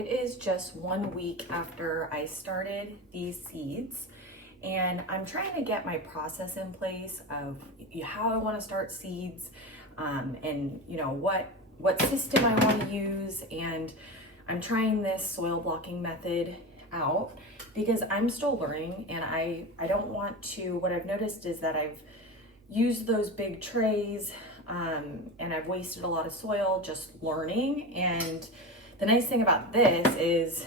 it is just 1 week after I started these seeds, and I'm trying to get my process in place of how I want to start seeds, and what system I want to use. And I'm trying this soil blocking method out because I'm still learning, and I don't want to. What I've noticed is that I've used those big trays, and I've wasted a lot of soil just learning. And the nice thing about this is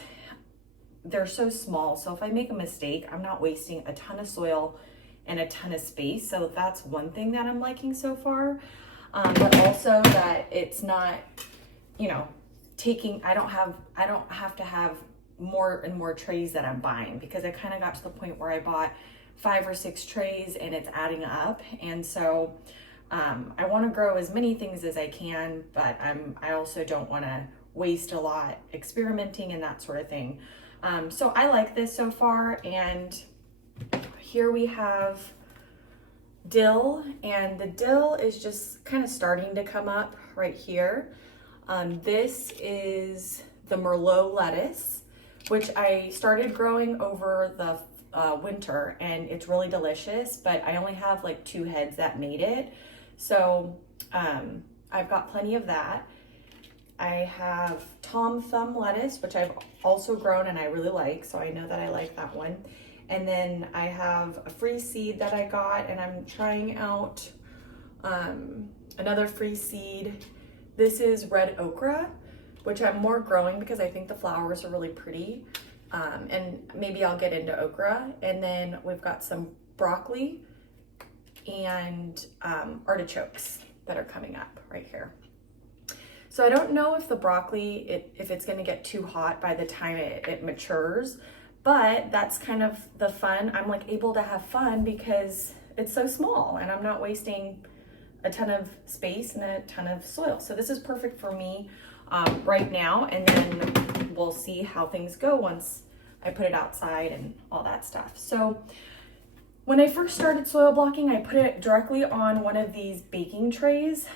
they're so small, so if I make a mistake, I'm not wasting a ton of soil and a ton of space. So that's one thing that I'm liking so far. But also that it's not, I don't have to have more and more trays that I'm buying, because I kind of got to the point where I bought 5 or 6 trays and it's adding up. And so I want to grow as many things as I can, but I also don't want to waste a lot experimenting and that sort of thing. So I like this so far. And here we have dill, and the dill is just kind of starting to come up right here. This is the Merlot lettuce, which I started growing over the winter, and it's really delicious, but I only have like 2 heads that made it. So I've got plenty of that. I have Tom Thumb lettuce, which I've also grown and I really like, so I know that I like that one. And then I have a free seed that I got, and I'm trying out another free seed. This is red okra, which I'm more growing because I think the flowers are really pretty. And maybe I'll get into okra. And then we've got some broccoli and artichokes that are coming up right here. So I don't know if the broccoli, if it's gonna get too hot by the time it matures, but that's kind of the fun. I'm like able to have fun because it's so small and I'm not wasting a ton of space and a ton of soil. So this is perfect for me right now, and then we'll see how things go once I put it outside and all that stuff. So when I first started soil blocking, I put it directly on one of these baking trays,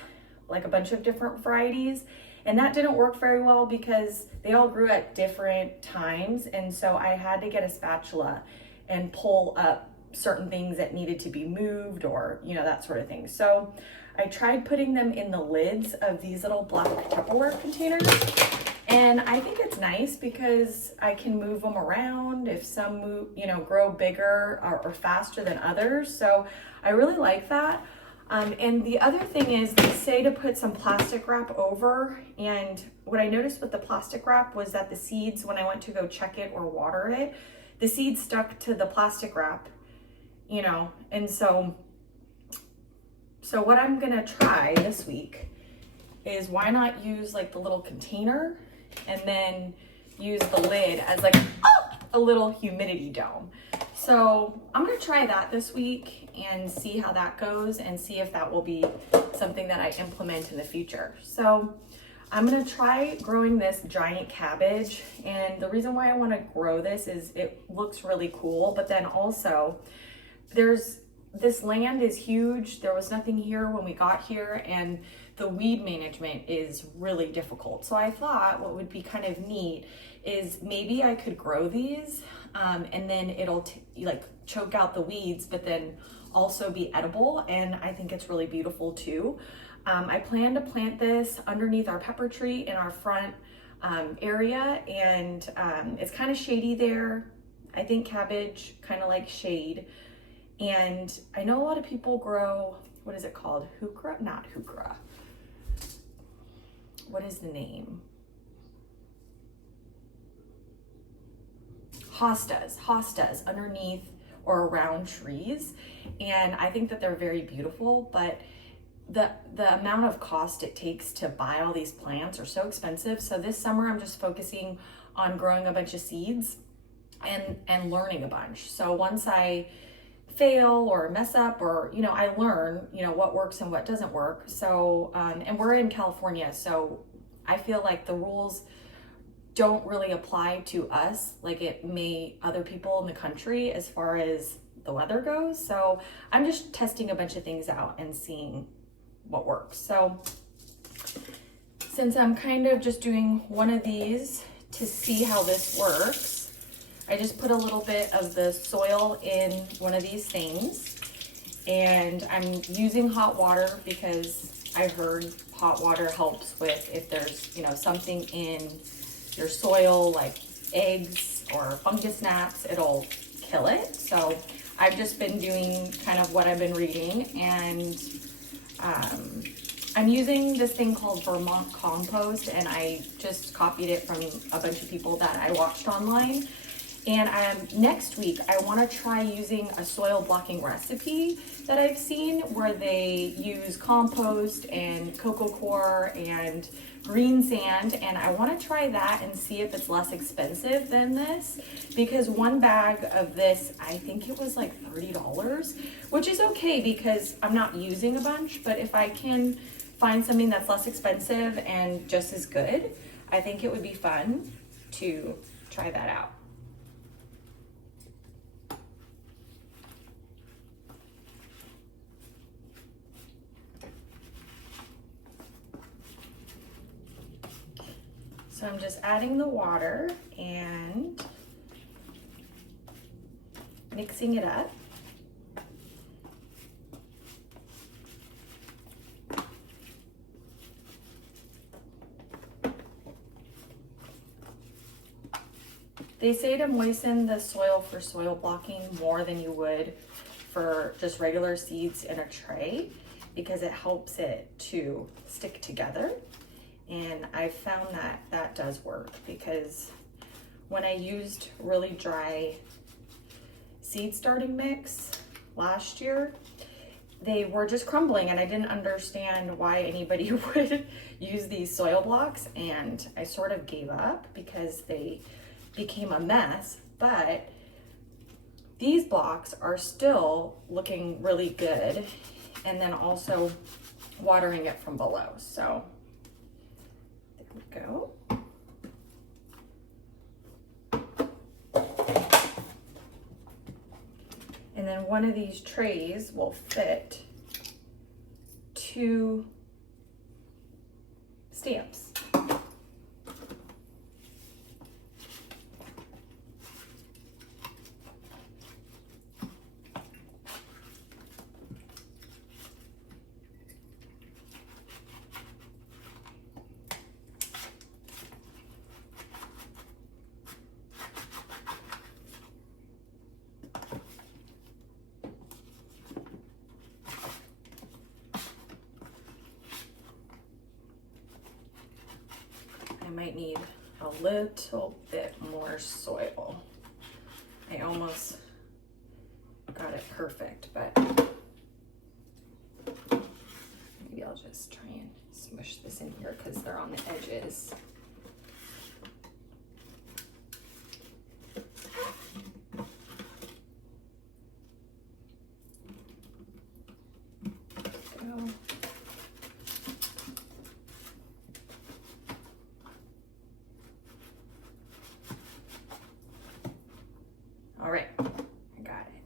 like a bunch of different varieties. And that didn't work very well because they all grew at different times. And so I had to get a spatula and pull up certain things that needed to be moved, or, that sort of thing. So I tried putting them in the lids of these little black Tupperware containers. And I think it's nice because I can move them around if some grow bigger or faster than others. So I really like that. And the other thing is they say to put some plastic wrap over. And what I noticed with the plastic wrap was that the seeds, when I went to go check it or water it, the seeds stuck to the plastic wrap, and so what I'm gonna try this week is, why not use like the little container and then use the lid as like a little humidity dome. So I'm gonna try that this week and see how that goes, and see if that will be something that I implement in the future. So I'm gonna try growing this giant cabbage, and the reason why I wanna grow this is it looks really cool, but then also this land is huge. There was nothing here when we got here, and the weed management is really difficult. So I thought what would be kind of neat is maybe I could grow these, and then it'll choke out the weeds, but then also be edible. And I think it's really beautiful too. I plan to plant this underneath our pepper tree in our front area, and it's kind of shady there. I think cabbage kind of like shade. And I know a lot of people grow, what is it called? Heuchera? Not heuchera. What is the name? Hostas underneath or around trees. And I think that they're very beautiful, but the amount of cost it takes to buy all these plants are so expensive. So this summer I'm just focusing on growing a bunch of seeds and learning a bunch. So once I fail or mess up, or I learn what works and what doesn't work. So and we're in California, so I feel like the rules don't really apply to us like it may other people in the country as far as the weather goes. So I'm just testing a bunch of things out and seeing what works. So since I'm kind of just doing one of these to see how this works, I just put a little bit of the soil in one of these things, and I'm using hot water because I heard hot water helps with if there's, you know, something in your soil like eggs or fungus gnats, it'll kill it. So I've just been doing kind of what I've been reading, and I'm using this thing called Vermont compost, and I just copied it from a bunch of people that I watched online. And next week, I want to try using a soil blocking recipe that I've seen where they use compost and cocoa coir and green sand. And I want to try that and see if it's less expensive than this, because one bag of this, I think it was like $30, which is okay because I'm not using a bunch. But if I can find something that's less expensive and just as good, I think it would be fun to try that out. So I'm just adding the water and mixing it up. They say to moisten the soil for soil blocking more than you would for just regular seeds in a tray, because it helps it to stick together. And I found that that does work, because when I used really dry seed starting mix last year, they were just crumbling, and I didn't understand why anybody would use these soil blocks, and I sort of gave up because they became a mess. But these blocks are still looking really good, and then also watering it from below. So go. And then one of these trays will fit 2 stamps. I might need a little bit more soil. I almost got it perfect, but maybe I'll just try and smush this in here because they're on the edges. Go. All right, I got it.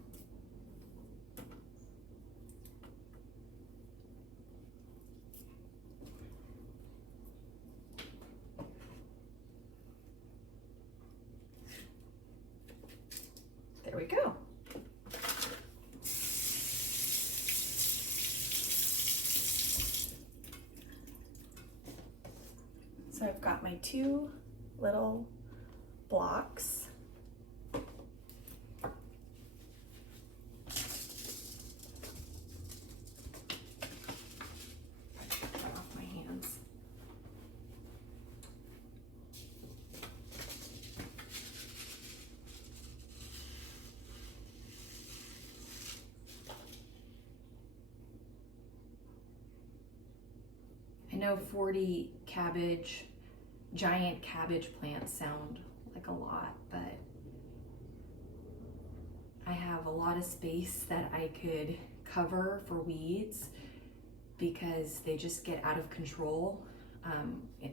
There we go. So I've got my 2 little blocks. I know 40 giant cabbage plants sound like a lot, but I have a lot of space that I could cover for weeds because they just get out of control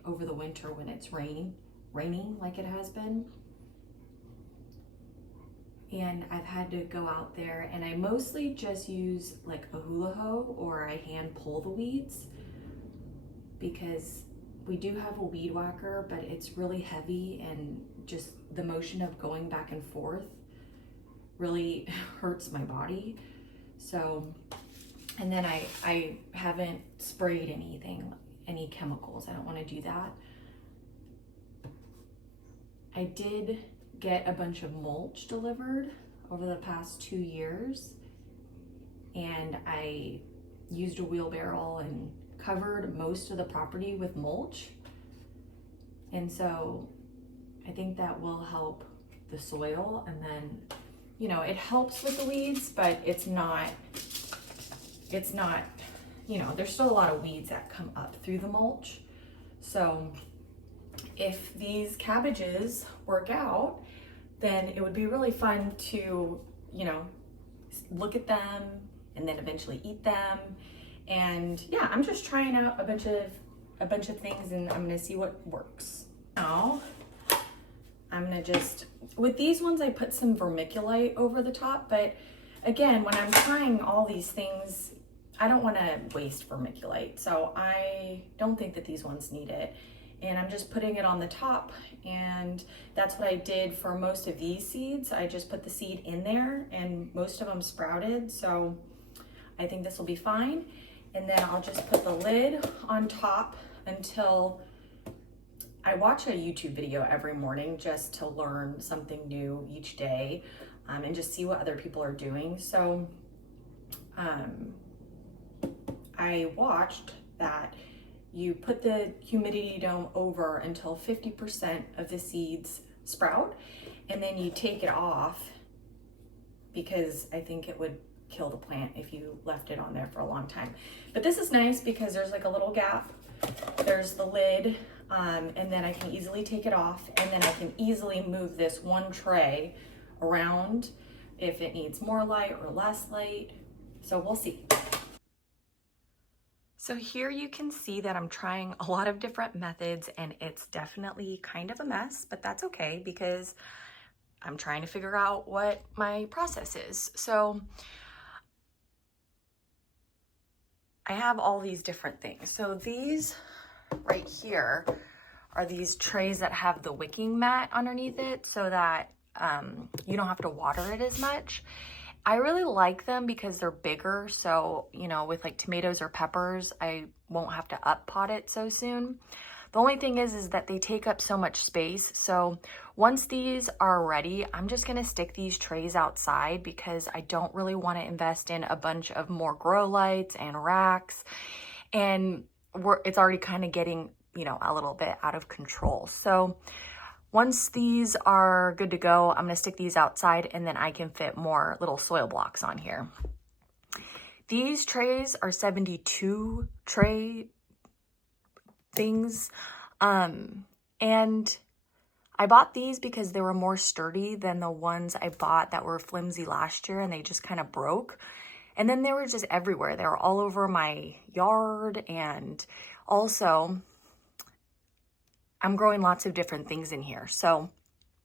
over the winter when it's raining like it has been. And I've had to go out there, and I mostly just use like a hula hoe, or I hand pull the weeds, because We do have a weed whacker, but it's really heavy, and just the motion of going back and forth really hurts my body. So, and then I haven't sprayed anything, any chemicals. I don't want to do that. I did get a bunch of mulch delivered over the past 2 years, and I used a wheelbarrow and covered most of the property with mulch. And so I think that will help the soil, and then, you know, it helps with the weeds, but it's not, you know, there's still a lot of weeds that come up through the mulch. So if these cabbages work out, then it would be really fun to, you know, look at them and then eventually eat them. And yeah, I'm just trying out a bunch of things, and I'm gonna see what works. Now, I'm gonna just, with these ones, I put some vermiculite over the top, but again, when I'm trying all these things, I don't wanna waste vermiculite. So I don't think that these ones need it. And I'm just putting it on the top, and that's what I did for most of these seeds. I just put the seed in there, and most of them sprouted, so I think this will be fine. And then I'll just put the lid on top until I watch a YouTube video every morning just to learn something new each day, and just see what other people are doing. So I watched that you put the humidity dome over until 50% of the seeds sprout, and then you take it off, because I think it would kill the plant if you left it on there for a long time. But this is nice because there's like a little gap. There's the lid, and then I can easily take it off, and then I can easily move this one tray around if it needs more light or less light. So we'll see. So here you can see that I'm trying a lot of different methods, and it's definitely kind of a mess, but that's okay because I'm trying to figure out what my process is. So I have all these different things. So these right here are these trays that have the wicking mat underneath it, so that you don't have to water it as much. I really like them because they're bigger, so, you know, with like tomatoes or peppers, I won't have to up pot it so soon. The only thing is that they take up so much space. So once these are ready, I'm just gonna stick these trays outside because I don't really wanna invest in a bunch of more grow lights and racks. And it's already kind of getting, you know, a little bit out of control. So once these are good to go, I'm gonna stick these outside, and then I can fit more little soil blocks on here. These trays are 72 tray things. And I bought these because they were more sturdy than the ones I bought that were flimsy last year, and they just kind of broke. And then they were just everywhere. They were all over my yard, and also I'm growing lots of different things in here. So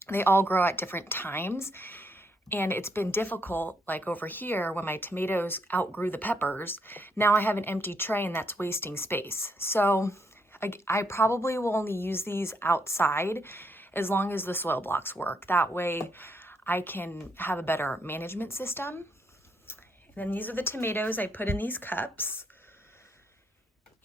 they all grow at different times. And it's been difficult, like over here, when my tomatoes outgrew the peppers. Now I have an empty tray, and that's wasting space. So I probably will only use these outside as long as the soil blocks work. That way I can have a better management system. And then these are the tomatoes I put in these cups.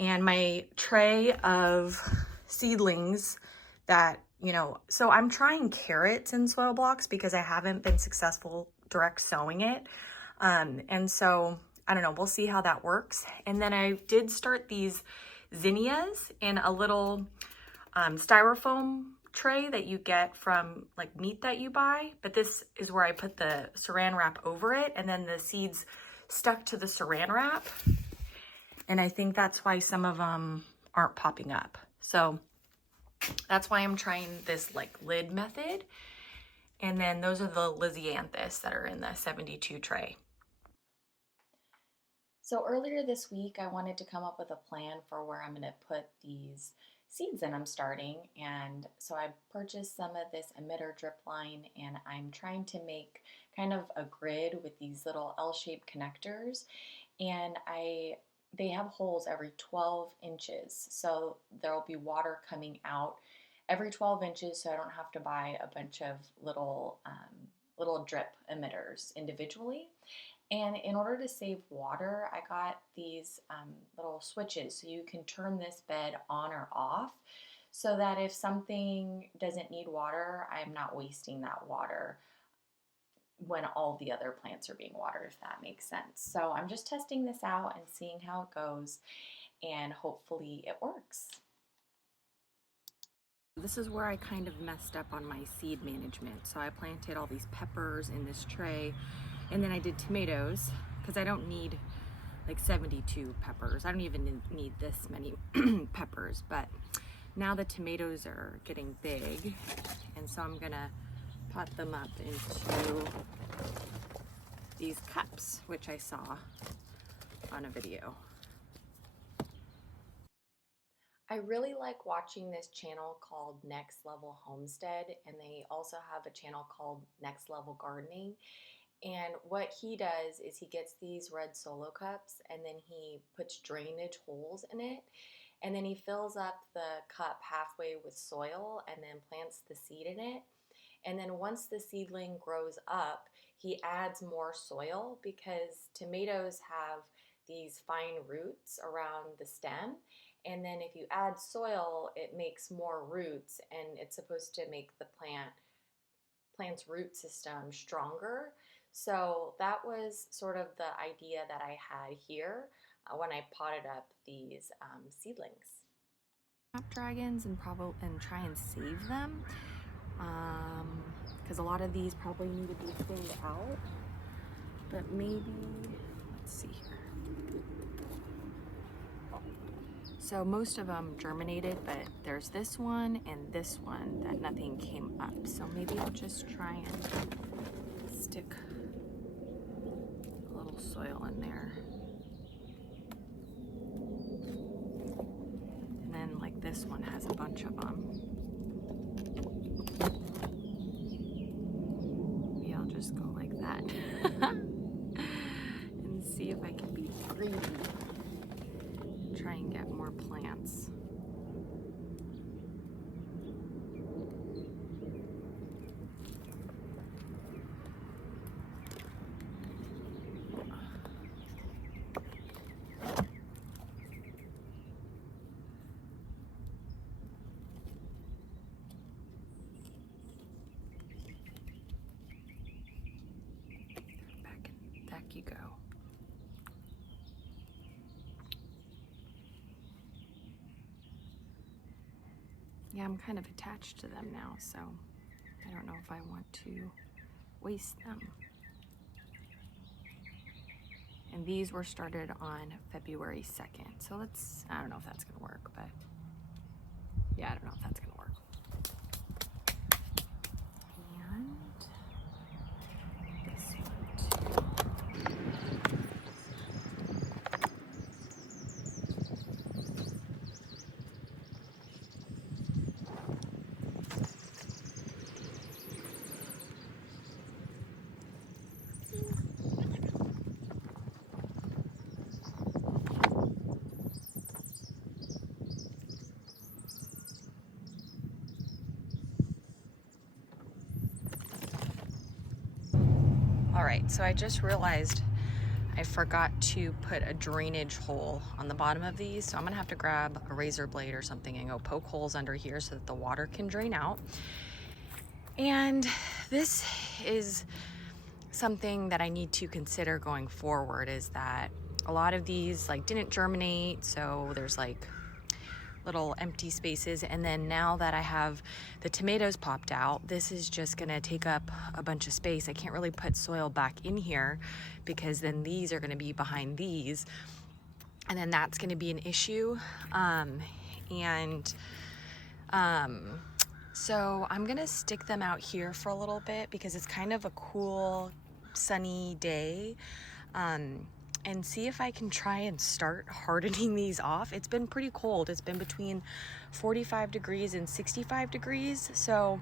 And my tray of seedlings that, you know, so I'm trying carrots in soil blocks because I haven't been successful direct sowing it. And so, I don't know, we'll see how that works. And then I did start these zinnias in a little styrofoam tray that you get from like meat that you buy. But this is where I put the saran wrap over it, and then the seeds stuck to the saran wrap. And I think that's why some of them aren't popping up. So that's why I'm trying this like lid method. And then those are the Lysianthus that are in the 72 tray. So earlier this week, I wanted to come up with a plan for where I'm gonna put these seeds in I'm starting. And so I purchased some of this emitter drip line, and I'm trying to make kind of a grid with these little L-shaped connectors. And I they have holes every 12 inches. So there'll be water coming out every 12 inches, so I don't have to buy a bunch of little drip emitters individually. And in order to save water, I got these little switches so you can turn this bed on or off so that if something doesn't need water, I'm not wasting that water when all the other plants are being watered, if that makes sense. So I'm just testing this out and seeing how it goes, and hopefully it works. This is where I kind of messed up on my seed management. So I planted all these peppers in this tray, and then I did tomatoes because I don't need like 72 peppers. I don't even need this many peppers, but now the tomatoes are getting big, and so I'm gonna pot them up into these cups, which I saw on a video. I really like watching this channel called Next Level Homestead, and they also have a channel called Next Level Gardening. And what he does is he gets these red solo cups and then he puts drainage holes in it, and then he fills up the cup halfway with soil and then plants the seed in it. And then once the seedling grows up, he adds more soil because tomatoes have these fine roots around the stem. And then if you add soil, it makes more roots, and it's supposed to make the plant's root system stronger. So that was sort of the idea that I had here when I potted up these seedlings. Snapdragons and try and save them, because a lot of these probably need to be thinned out. But maybe, let's see here. So most of them germinated, but there's this one and this one that nothing came up. So maybe I'll just try and stick a little soil in there. And then like this one has a bunch of them. Maybe I'll just go like that and see if I can be greedy. Try and get more plants. Back you go. Yeah, I'm kind of attached to them now, so I don't know if I want to waste them. And these were started on February 2nd. So I don't know if that's gonna work, but yeah, I don't know if that's gonna work. And this one too. All right, so I just realized I forgot to put a drainage hole on the bottom of these. So I'm gonna have to grab a razor blade or something and go poke holes under here so that the water can drain out. And this is something that I need to consider going forward, is that a lot of these like didn't germinate. So there's like little empty spaces, and then now that I have the tomatoes popped out, this is just gonna take up a bunch of space. I can't really put soil back in here because then these are gonna be behind these, and then that's gonna be an issue. So I'm gonna stick them out here for a little bit because it's kind of a cool sunny day, and see if I can try and start hardening these off. It's been pretty cold. It's been between 45 degrees and 65 degrees. So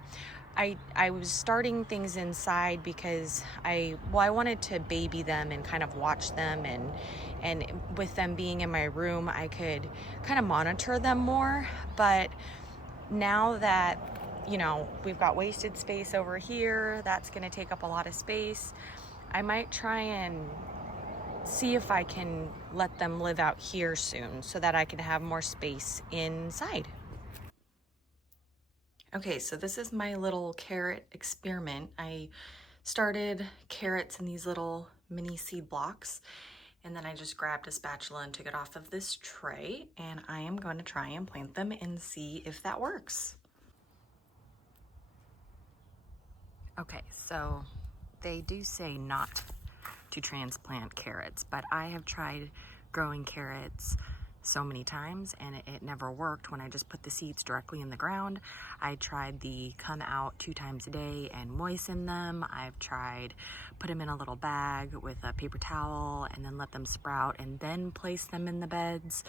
I was starting things inside because I wanted to baby them and kind of watch them, and with them being in my room, I could kind of monitor them more. But now that, you know, we've got wasted space over here, that's going to take up a lot of space. I might try and see if I can let them live out here soon so that I can have more space inside. Okay, so this is my little carrot experiment. I started carrots in these little mini seed blocks, and then I just grabbed a spatula and took it off of this tray, and I am going to try and plant them and see if that works. Okay, so they do say not to transplant carrots, but I have tried growing carrots so many times and it never worked when I just put the seeds directly in the ground. I tried the come out 2 times a day and moisten them. I've tried put them in a little bag with a paper towel and then let them sprout and then place them in the beds.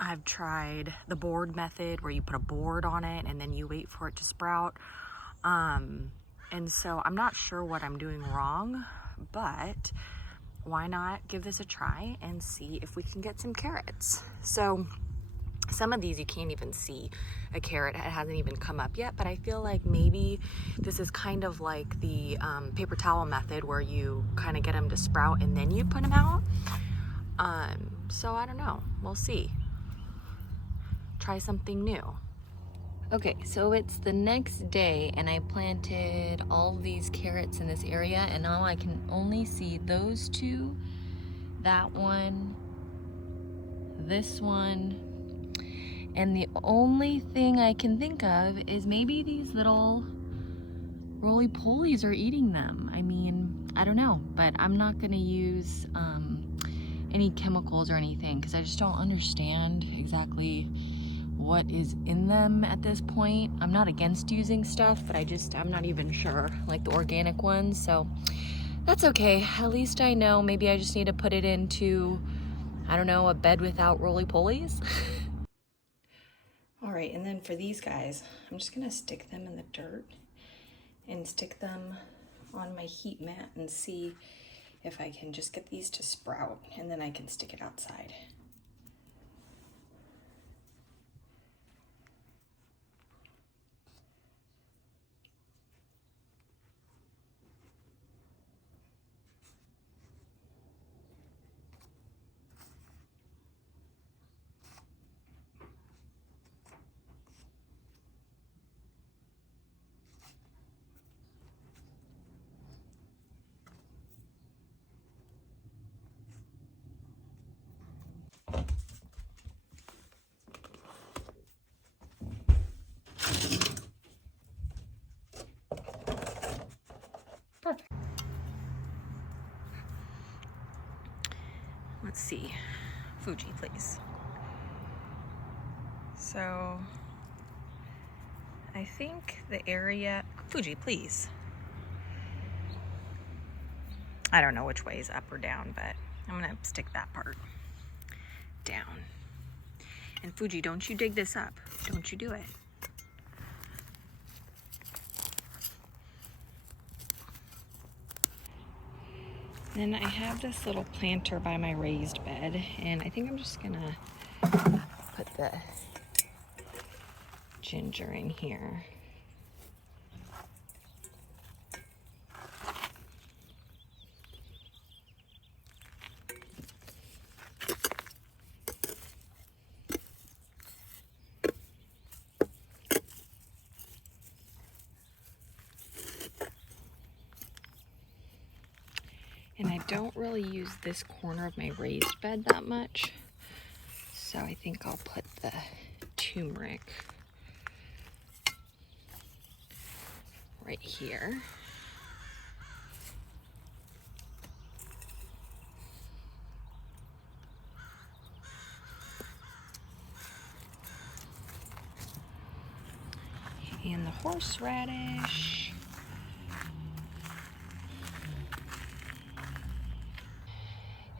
I've tried the board method where you put a board on it and then you wait for it to sprout. And so I'm not sure what I'm doing wrong, but why not give this a try and see if we can get some carrots. So some of these you can't even see a carrot. It hasn't even come up yet, but I feel like maybe this is kind of like the paper towel method where you kind of get them to sprout and then you put them out. So I don't know, we'll see. Try something new. Okay, so it's the next day and I planted all these carrots in this area, and now I can only see those 2, that one, this one, and the only thing I can think of is maybe these little roly-polies are eating them. I mean, I don't know, but I'm not gonna use any chemicals or anything because I just don't understand exactly what is in them at this point. I'm not against using stuff, but I'm not even sure, like the organic ones, so that's okay. At least I know. Maybe I just need to put it into, I don't know, a bed without roly-polies. All right, and then for these guys, I'm just gonna stick them in the dirt and stick them on my heat mat and see if I can just get these to sprout, and then I can stick it outside. Perfect. Let's see. Fuji, please. So I think the area, Fuji, please. I don't know which way is up or down, but I'm gonna stick that part down. And Fuji, don't you dig this up. Don't you do it. Then I have this little planter by my raised bed, and I think I'm just gonna put the ginger in here. And I don't really use this corner of my raised bed that much, so I think I'll put the turmeric right here. And the horseradish.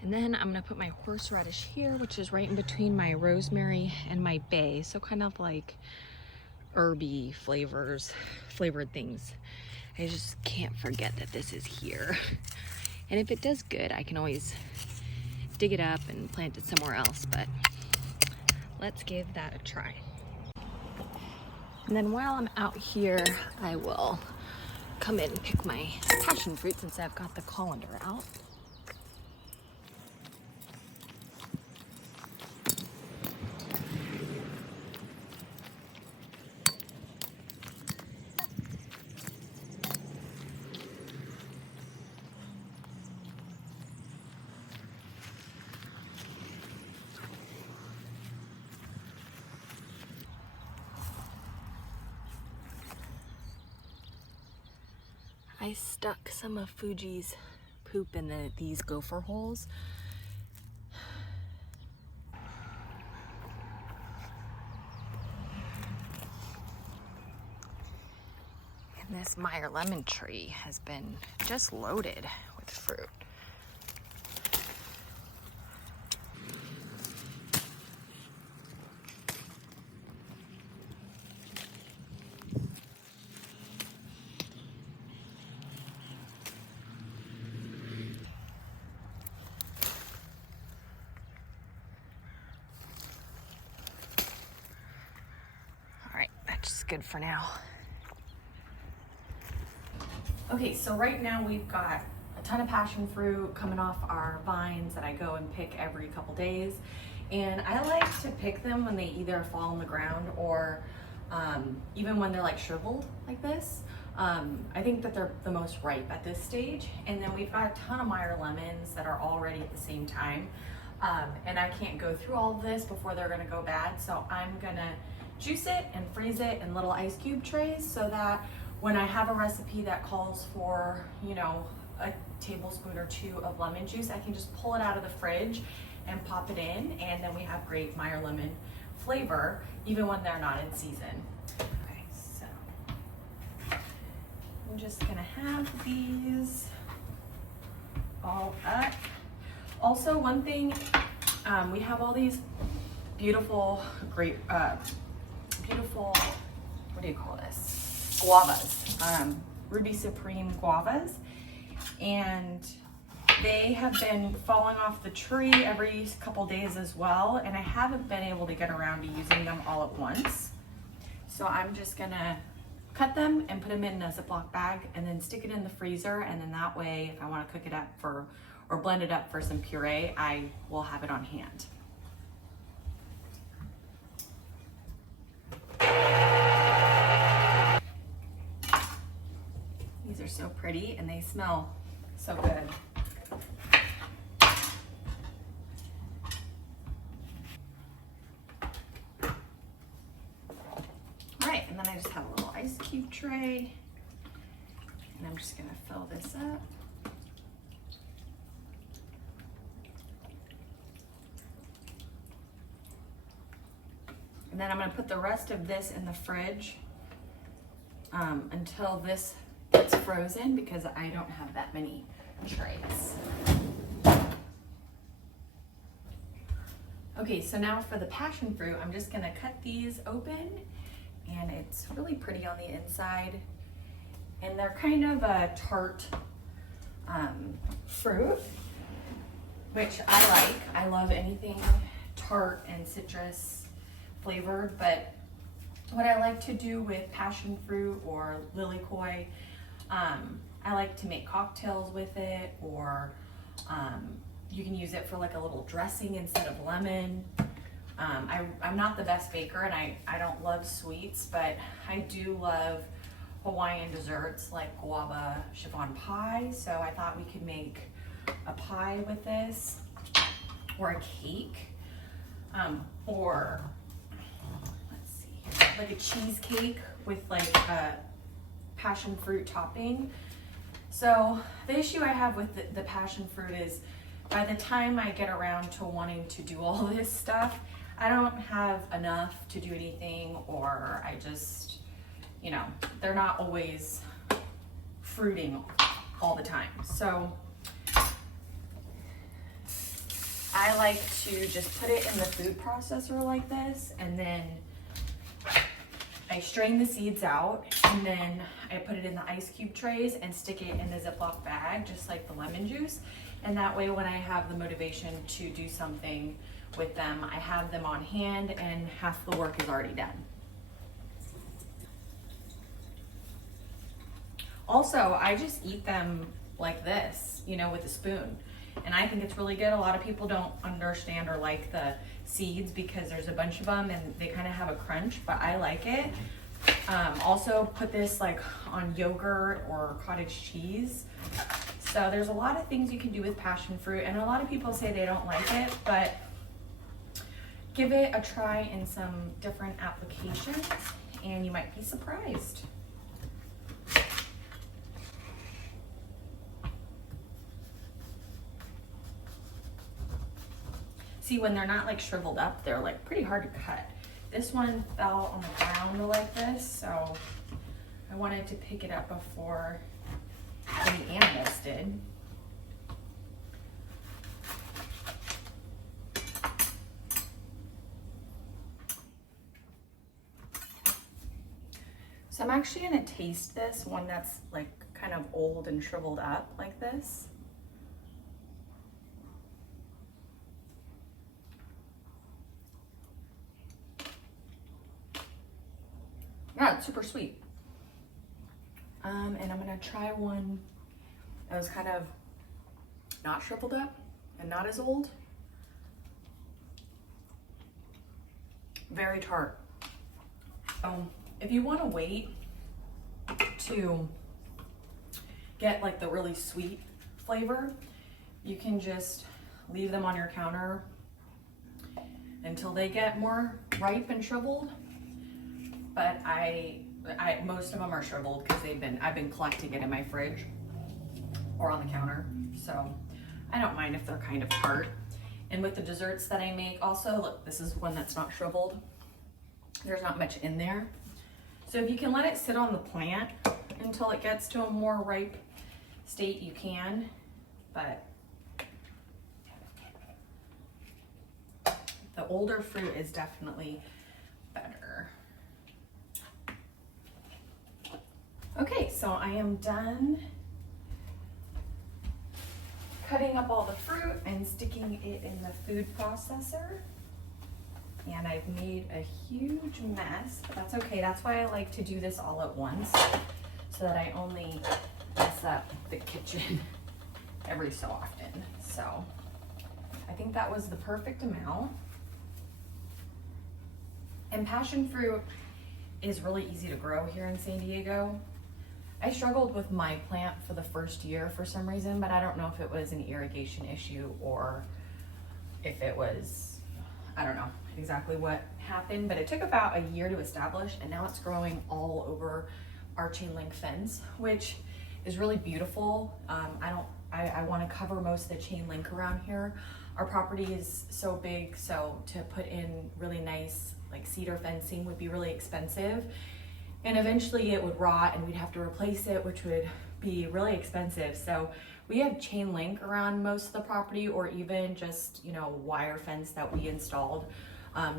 And then I'm gonna put my horseradish here, which is right in between my rosemary and my bay. So kind of like herby flavored things. I just can't forget that this is here. And if it does good, I can always dig it up and plant it somewhere else, but let's give that a try. And then while I'm out here, I will come in and pick my passion fruit since I've got the colander out. I stuck some of Fuji's poop in these gopher holes. And this Meyer lemon tree has been just loaded with fruit. That's good for now. Okay, so right now we've got a ton of passion fruit coming off our vines that I go and pick every couple days. And I like to pick them when they either fall on the ground or even when they're like shriveled like this. I think that they're the most ripe at this stage. And then we've got a ton of Meyer lemons that are all ready at the same time. And I can't go through all of this before they're gonna go bad. So I'm gonna juice it and freeze it in little ice cube trays so that when I have a recipe that calls for, you know, a tablespoon or two of lemon juice, I can just pull it out of the fridge and pop it in, and then we have great Meyer lemon flavor even when they're not in season. Okay, so I'm just gonna have these all up. Also, one thing, we have all these beautiful, beautiful, what do you call this? Guavas, Ruby Supreme guavas. And they have been falling off the tree every couple days as well. And I haven't been able to get around to using them all at once. So I'm just gonna cut them and put them in a Ziploc bag and then stick it in the freezer. And then that way, if I wanna cook it up or blend it up for some puree, I will have it on hand. These are so pretty and they smell so good. All right, and then I just have a little ice cube tray and I'm just gonna fill this up. And then I'm gonna put the rest of this in the fridge until this gets frozen because I don't have that many trays. Okay, so now for the passion fruit, I'm just gonna cut these open and it's really pretty on the inside. And they're kind of a tart fruit, which I like. I love anything tart and citrus flavored, but what I like to do with passion fruit or lilikoi, I like to make cocktails with it, or you can use it for like a little dressing instead of lemon. I'm not the best baker and I don't love sweets, but I do love Hawaiian desserts like guava chiffon pie. So I thought we could make a pie with this, or a cake, or let's see, like a cheesecake with like a passion fruit topping. So the issue I have with the passion fruit is by the time I get around to wanting to do all this stuff, I don't have enough to do anything, or I just, you know, they're not always fruiting all the time. So I like to just put it in the food processor like this and then I strain the seeds out, and then I put it in the ice cube trays and stick it in the Ziploc bag, just like the lemon juice. And that way, when I have the motivation to do something with them, I have them on hand and half the work is already done. Also, I just eat them like this, you know, with a spoon. And I think it's really good. A lot of people don't understand or like the seeds because there's a bunch of them and they kind of have a crunch, but I like it. Also put this like on yogurt or cottage cheese. So there's a lot of things you can do with passion fruit, and a lot of people say they don't like it, but give it a try in some different applications and you might be surprised. See, when they're not like shriveled up, they're like pretty hard to cut. This one fell on the ground like this, so I wanted to pick it up before any animals did. So I'm actually gonna taste this one that's like kind of old and shriveled up like this. Yeah, it's super sweet. And I'm gonna try one that was kind of not shriveled up and not as old. Very tart. If you wanna wait to get like the really sweet flavor, you can just leave them on your counter until they get more ripe and shriveled. But most of them are shriveled because I've been collecting it in my fridge or on the counter. So I don't mind if they're kind of tart. And with the desserts that I make also, look, this is one that's not shriveled. There's not much in there. So if you can let it sit on the plant until it gets to a more ripe state, you can, but the older fruit is definitely better. Okay, so I am done cutting up all the fruit and sticking it in the food processor. And I've made a huge mess, but that's okay. That's why I like to do this all at once, so that I only mess up the kitchen every so often. So I think that was the perfect amount. And passion fruit is really easy to grow here in San Diego. I struggled with my plant for the first year for some reason, but I don't know if it was an irrigation issue or if it was, I don't know exactly what happened, but it took about a year to establish, and now it's growing all over our chain link fence, which is really beautiful. I want to cover most of the chain link around here. Our property is so big, so to put in really nice like cedar fencing would be really expensive. And eventually it would rot and we'd have to replace it, which would be really expensive. So we have chain link around most of the property, or even just, you know, wire fence that we installed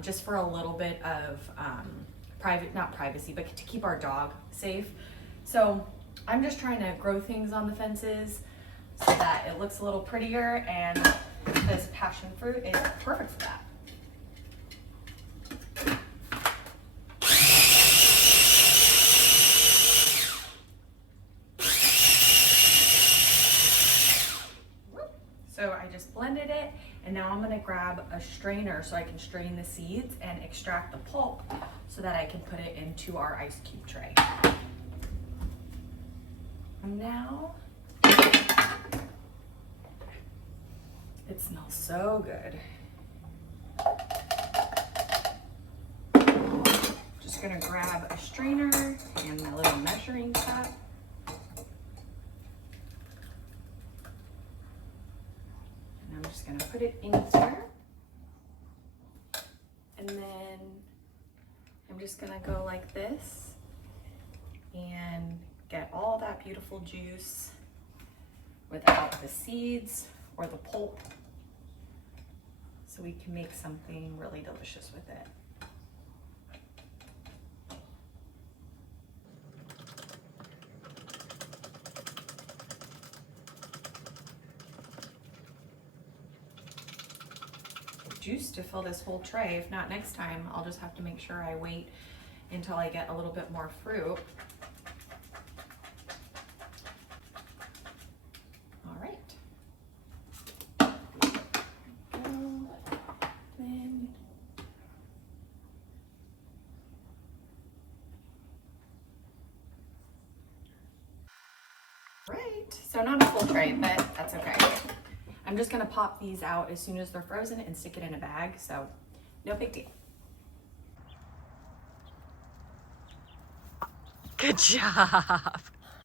just for a little bit of not privacy, but to keep our dog safe. So I'm just trying to grow things on the fences so that it looks a little prettier, and this passion fruit is perfect for that. So I just blended it, and now I'm gonna grab a strainer so I can strain the seeds and extract the pulp so that I can put it into our ice cube tray. And now, it smells so good. Just gonna grab a strainer and my little measuring cup. I'm just gonna put it in here, and then I'm just gonna go like this and get all that beautiful juice without the seeds or the pulp, so we can make something really delicious with it. juice to fill this whole tray. If not, next time I'll just have to make sure I wait until I get a little bit more fruit. All right. Then right, so not a full tray, but that's okay. I'm just gonna pop these out as soon as they're frozen and stick it in a bag, so no big deal. Good job.